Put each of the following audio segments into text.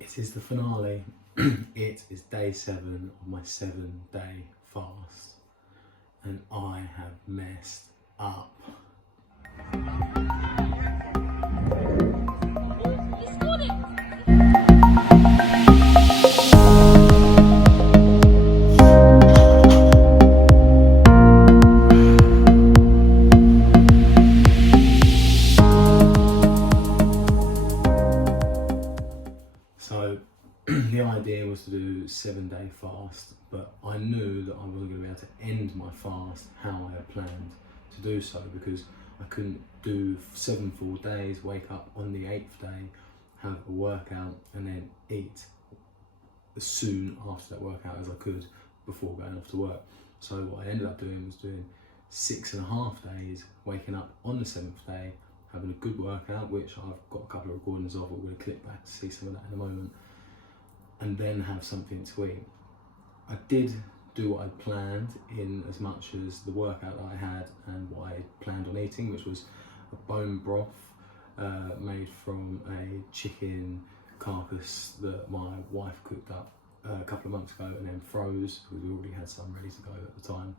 It is the finale. It is day 7 of my 7-day fast, and I have messed up. So the idea was to do 7-day fast, but I knew that I wasn't going to be able to end my fast how I had planned to do so, because I couldn't do 7 full days, wake up on the 8th day, have a workout and then eat as soon after that workout as I could before going off to work. So what I ended up doing was doing 6.5 days, waking up on the 7th day, having a good workout, which I've got a couple of recordings of. We're going to click back to see some of that in a moment, and then have something to eat. I did do what I planned in as much as the workout that I had and what I planned on eating, which was a bone broth made from a chicken carcass that my wife cooked up a couple of months ago and then froze, because we already had some ready to go at the time.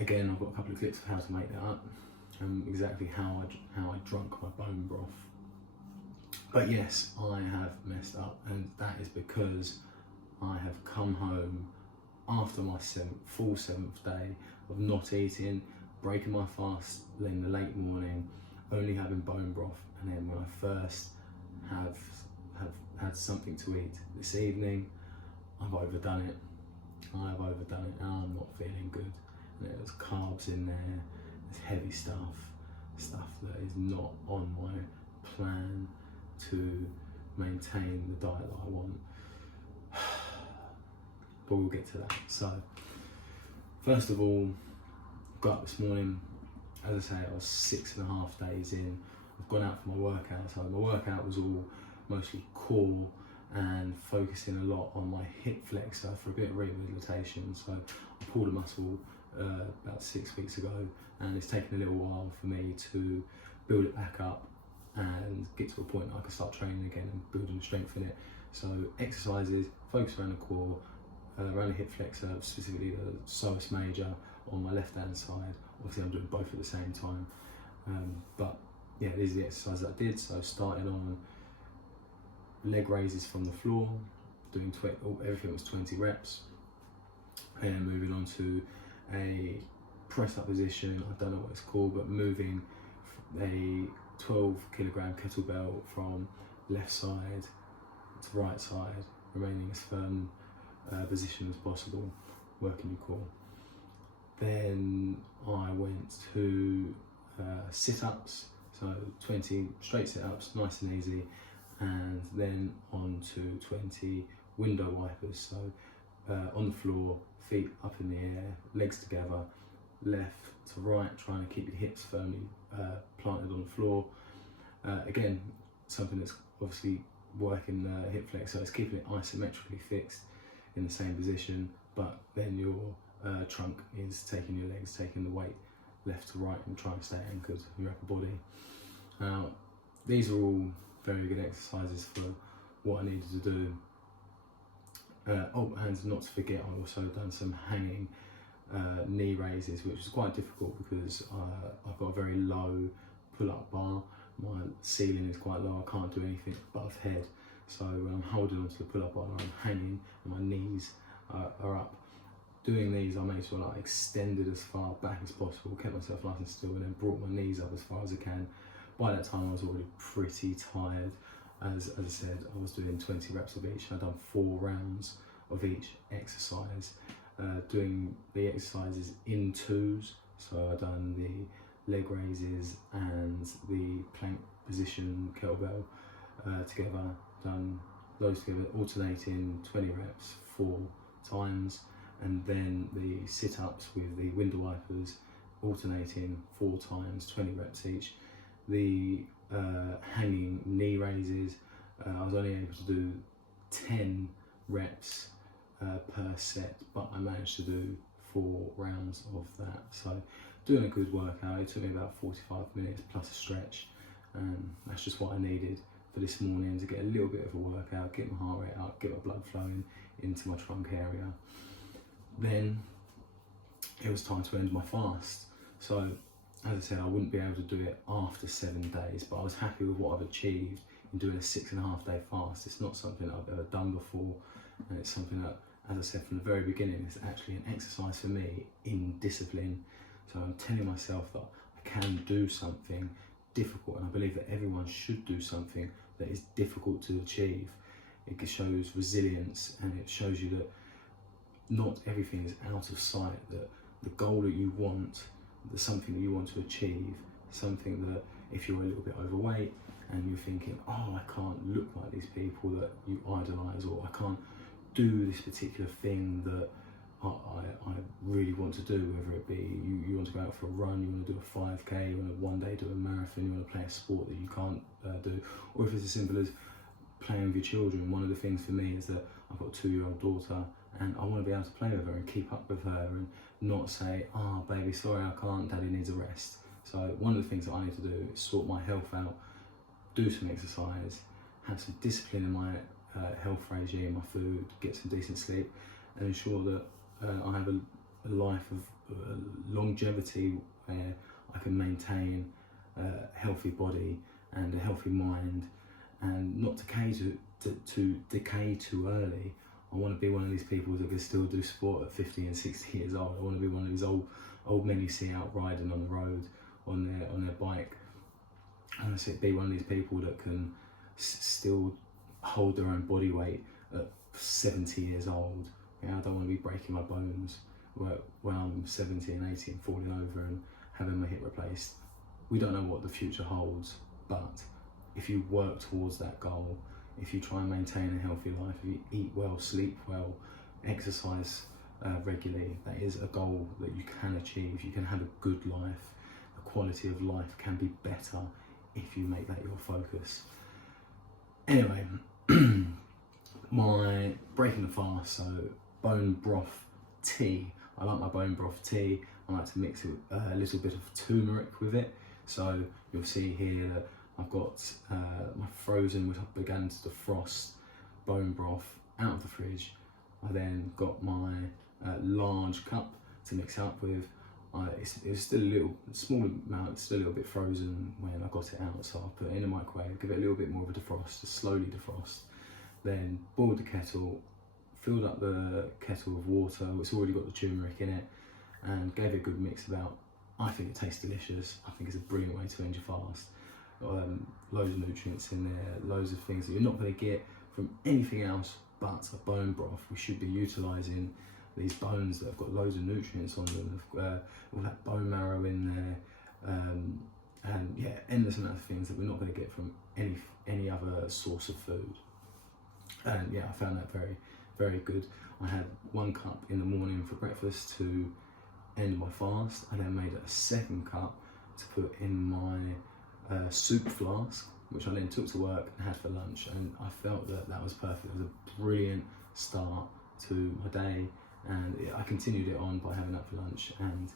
Again, I've got a couple of clips of how to make that up and exactly how I drunk my bone broth. But yes, I have messed up, and that is because I have come home after my full 7th day of not eating, breaking my fast in the late morning, only having bone broth, and then when I first have had something to eat this evening, I've overdone it. I have overdone it, and I'm not feeling good. And there's carbs in there, there's heavy stuff that is not on my plan to maintain the diet that I want. But we'll get to that. So, first of all, got up this morning. As I say, I was 6.5 days in. I've gone out for my workout. So my workout was all mostly core and focusing a lot on my hip flexor for a bit of rehabilitation. So I pulled a muscle about 6 weeks ago, and it's taken a little while for me to build it back up and get to a point that I can start training again and building strength in it. So exercises, focus around the core, around the hip flexor, specifically the psoas major on my left hand side. Obviously I'm doing both at the same time, but yeah, these are the exercises that I did. So starting on leg raises from the floor, doing everything was 20 reps, and moving on to a press up position. I don't know what it's called, but moving a 12 kilogram kettlebell from left side to right side, remaining as firm position as possible, working your core. Then I went to sit-ups, so 20 straight sit-ups, nice and easy, and then on to 20 window wipers, so on the floor, feet up in the air, legs together, left to right, trying to keep your hips firmly planted on the floor. Again, something that's obviously working the hip flexor, so it's keeping it isometrically fixed in the same position, but then your trunk is taking your legs, taking the weight left to right and trying to stay anchored in your upper body. Now, these are all very good exercises for what I needed to do. And not to forget, I've also done some hanging knee raises, which is quite difficult because I've got a very low pull-up bar. My ceiling is quite low, I can't do anything above head. So when I'm holding onto the pull-up bar, I'm hanging and my knees are up. Doing these, I made sure that I extended as far back as possible, kept myself nice and still, and then brought my knees up as far as I can. By that time I was already pretty tired. As I said, I was doing 20 reps of each. I'd done 4 rounds of each exercise, doing the exercises in twos. So I'd done the leg raises and the plank position kettlebell together, done those together, alternating 20 reps 4 times, and then the sit-ups with the window wipers, alternating 4 times, 20 reps each. The hanging knee raises, I was only able to do 10 reps per set, but I managed to do 4 rounds of that. So doing a good workout. It took me about 45 minutes plus a stretch, and that's just what I needed. for this morning to get a little bit of a workout, get my heart rate up, get my blood flowing into my trunk area. Then it was time to end my fast. So as I said, I wouldn't be able to do it after 7 days, but I was happy with what I've achieved in doing a 6.5 day fast. It's not something that I've ever done before, and it's something that, as I said from the very beginning, is actually an exercise for me in discipline. So I'm telling myself that I can do something difficult, and I believe that everyone should do something that is difficult to achieve. It shows resilience, and it shows you that not everything is out of sight, that the goal that you want, the something that you want to achieve, something that if you're a little bit overweight and you're thinking, oh, I can't look like these people that you idolise, or I can't do this particular thing that I really want to do, whether it be you want to go out for a run, you want to do a 5k, you want to one day do a marathon, you want to play a sport that you can't do, or if it's as simple as playing with your children. One of the things for me is that I've got a 2-year-old daughter, and I want to be able to play with her and keep up with her and not say, oh baby, sorry I can't, daddy needs a rest. So one of the things that I need to do is sort my health out, do some exercise, have some discipline in my health regime, my food, get some decent sleep, and ensure that I have a life of longevity where I can maintain a healthy body and a healthy mind, and not decay to decay too early. I want to be one of these people that can still do sport at 50 and 60 years old. I want to be one of these old men you see out riding on the road on their bike. I want to be one of these people that can still hold their own body weight at 70 years old. I don't want to be breaking my bones when I'm 70 and 80 and falling over and having my hip replaced. We don't know what the future holds, but if you work towards that goal, if you try and maintain a healthy life, if you eat well, sleep well, exercise regularly, that is a goal that you can achieve. You can have a good life. The quality of life can be better if you make that your focus. Anyway, my breaking the fast, so bone broth tea. I like my bone broth tea. I like to mix it with a little bit of turmeric with it. So you'll see here that I've got my frozen, which I began to defrost, bone broth out of the fridge. I then got my large cup to mix up with. It was still a little small amount, it's still a little bit frozen when I got it out, so I put it in the microwave, give it a little bit more of a defrost, to slowly defrost. Then boiled the kettle, filled up the kettle with water, it's already got the turmeric in it, and gave it a good mix about. I think it tastes delicious. I think it's a brilliant way to end your fast. Loads of nutrients in there, loads of things that you're not going to get from anything else but a bone broth. We should be utilising these bones that have got loads of nutrients on them, all that bone marrow in there, and yeah, endless amount of things that we're not going to get from any other source of food. And yeah, I found that very, very good. I had 1 cup in the morning for breakfast to end my fast. I then made a 2nd cup to put in my soup flask, which I then took to work and had for lunch, and I felt that was perfect. It was a brilliant start to my day, and I continued it on by having that for lunch, and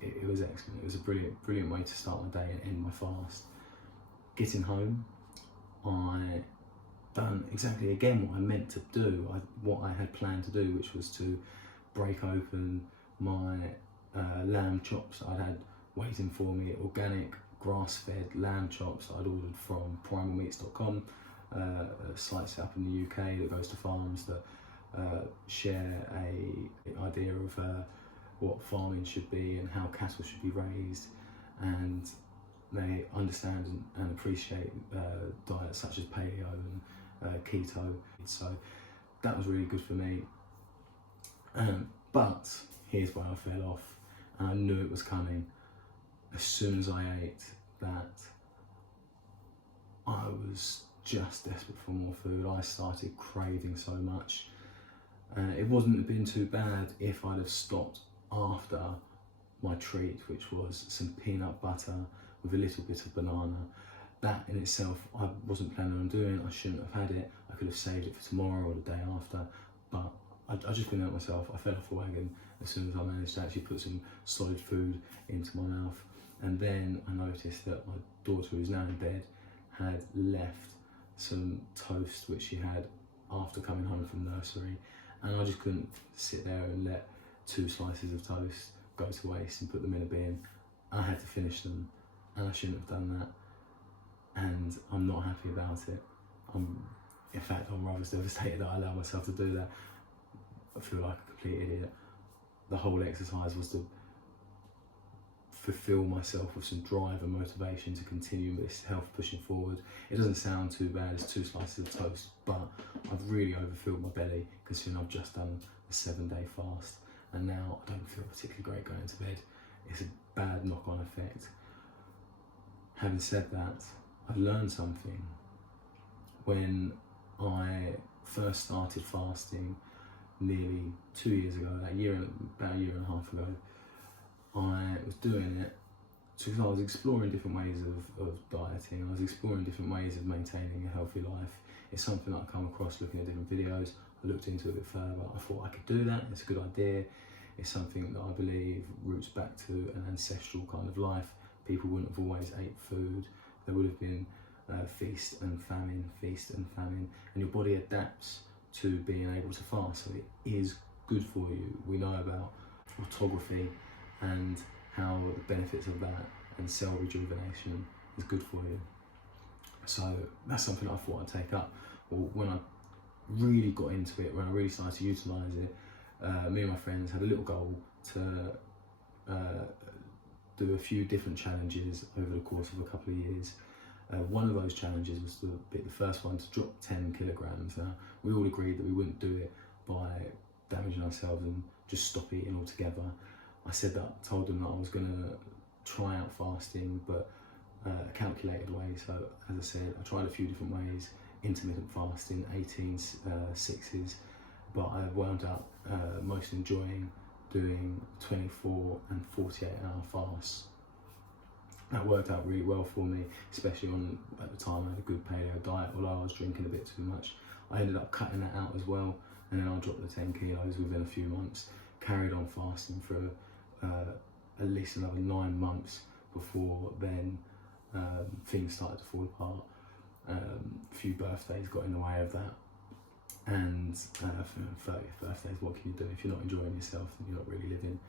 it was excellent. It was a brilliant way to start my day and end my fast. Getting home, I done exactly again what I meant to do, what I had planned to do, which was to break open my lamb chops I'd had waiting for me, organic grass-fed lamb chops I'd ordered from primalmeats.com, a site set up in the UK that goes to farms that share a idea of what farming should be and how cattle should be raised, and they understand and appreciate diets such as paleo and keto. So that was really good for me. But here's where I fell off, and I knew it was coming. As soon as I ate that, I was just desperate for more food. I started craving so much. It wouldn't have been too bad if I'd have stopped after my treat, which was some peanut butter with a little bit of banana. That in itself I wasn't planning on doing. I shouldn't have had it. I could have saved it for tomorrow or the day after, but I just couldn't help myself. I fell off the wagon as soon as I managed to actually put some solid food into my mouth. And then I noticed that my daughter, who's now in bed, had left some toast which she had after coming home from nursery, and I just couldn't sit there and let 2 slices of toast go to waste and put them in a bin. I had to finish them, and I shouldn't have done that, and I'm not happy about it. In fact, I'm rather devastated that I allowed myself to do that. I feel like a complete idiot. The whole exercise was to fulfill myself with some drive and motivation to continue this health pushing forward. It doesn't sound too bad as 2 slices of toast, but I've really overfilled my belly considering I've just done a 7-day fast, and now I don't feel particularly great going to bed. It's a bad knock-on effect. Having said that, I've learned something. When I first started fasting nearly 2 years ago, about a year and a half ago, I was doing it because I was exploring different ways of dieting. I was exploring different ways of maintaining a healthy life. It's something that I come across looking at different videos. I looked into it a bit further. I thought I could do that. It's a good idea. It's something that I believe roots back to an ancestral kind of life. People wouldn't have always ate food. There would have been feast and famine, and your body adapts to being able to fast, so it is good for you. We know about autophagy and how the benefits of that and cell rejuvenation is good for you. So that's something I thought I'd take up. Well, when I really got into it, when I really started to utilise it, me and my friends had a little goal to do a few different challenges over the course of a couple of years. One of those challenges was to be the first one to drop 10 kilograms. Now, we all agreed that we wouldn't do it by damaging ourselves and just stop eating altogether. I told them that I was going to try out fasting, but a calculated way. So, as I said, I tried a few different ways: intermittent fasting, 18/6s, but I wound up most enjoying doing 24 and 48-hour fasts. That worked out really well for me, especially at the time I had a good paleo diet, although I was drinking a bit too much. I ended up cutting that out as well, and then I dropped the 10 kilos within a few months, carried on fasting for at least another 9 months before then things started to fall apart. A few birthdays got in the way of that, and 30th birthdays, what can you do? If you're not enjoying yourself, then you're not really living,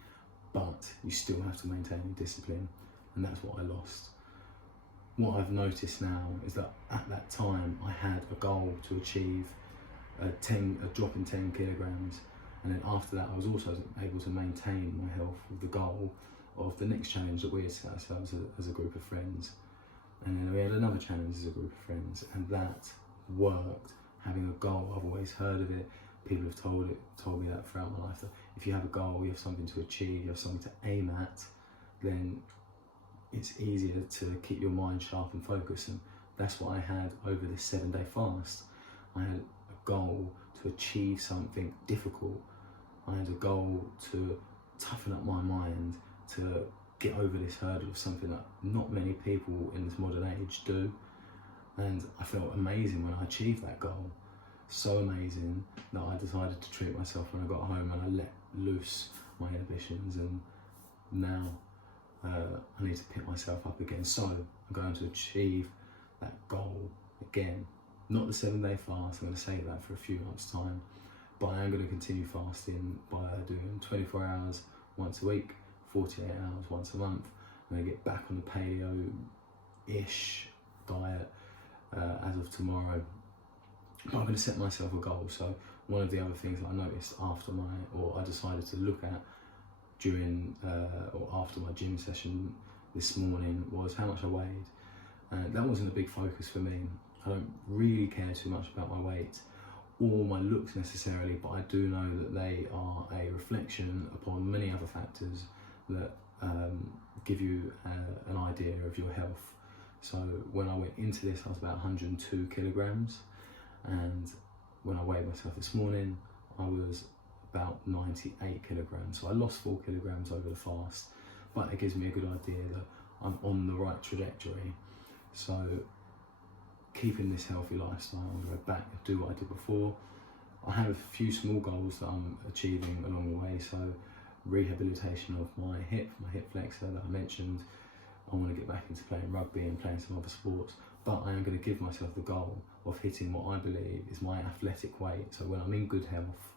but you still have to maintain your discipline. And that's what I lost. What I've noticed now is that at that time I had a goal to achieve a drop in 10 kilograms, and then after that I was also able to maintain my health with the goal of the next challenge that we had set ourselves as a group of friends. And then we had another challenge as a group of friends, and that worked. Having a goal, I've always heard of it. People have told me that throughout my life, that if you have a goal, you have something to achieve, you have something to aim at, then it's easier to keep your mind sharp and focused. And that's what I had over this 7-day fast. I had a goal to achieve something difficult. I had a goal to toughen up my mind, to get over this hurdle of something that not many people in this modern age do. And I felt amazing when I achieved that goal. So amazing that I decided to treat myself when I got home, and I let loose my inhibitions, and now I need to pick myself up again. So I'm going to achieve that goal again. Not the 7-day fast, I'm going to save that for a few months' time, but I am going to continue fasting by doing 24 hours once a week, 48 hours once a month. I'm going to get back on the paleo-ish diet as of tomorrow. But I'm going to set myself a goal. So one of the other things that I noticed I decided to look at during or after my gym session this morning was how much I weighed. And that wasn't a big focus for me. I don't really care too much about my weight or my looks necessarily, but I do know that they are a reflection upon many other factors that give you an idea of your health. So when I went into this, I was about 102 kilograms, and when I weighed myself this morning, I was about 98 kilograms. So I lost 4 kilograms over the fast, but it gives me a good idea that I'm on the right trajectory. So keeping this healthy lifestyle, I'm going to go back and do what I did before. I have a few small goals that I'm achieving along the way. So rehabilitation of my hip flexor that I mentioned. I want to get back into playing rugby and playing some other sports, but I am going to give myself the goal of hitting what I believe is my athletic weight. So when I'm in good health,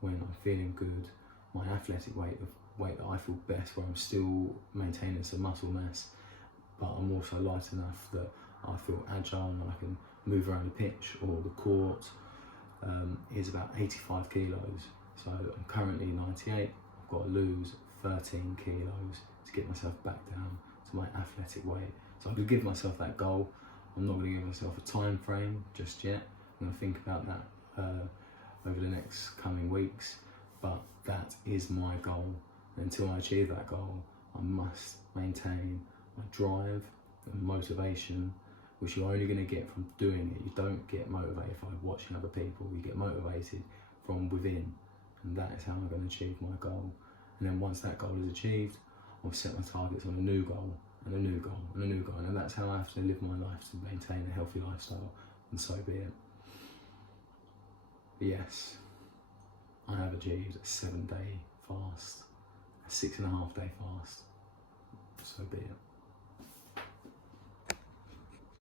when I'm feeling good, my athletic weight, the weight that I feel best, where I'm still maintaining some muscle mass, but I'm also light enough that I feel agile and I can move around the pitch or the court, is about 85 kilos. So I'm currently 98, I've got to lose 13 kilos to get myself back down to my athletic weight. So I could give myself that goal. I'm not going to give myself a time frame just yet. I'm going to think about that over the next coming weeks, but that is my goal. Until I achieve that goal, I must maintain my drive and motivation, which you're only going to get from doing it. You don't get motivated by watching other people, you get motivated from within, and that is how I'm going to achieve my goal. And then once that goal is achieved, I'll set my targets on a new goal, and a new goal, and a new goal, and that's how I have to live my life to maintain a healthy lifestyle, and so be it. But yes, I have achieved a 7-day fast, a 6.5-day fast, so be it.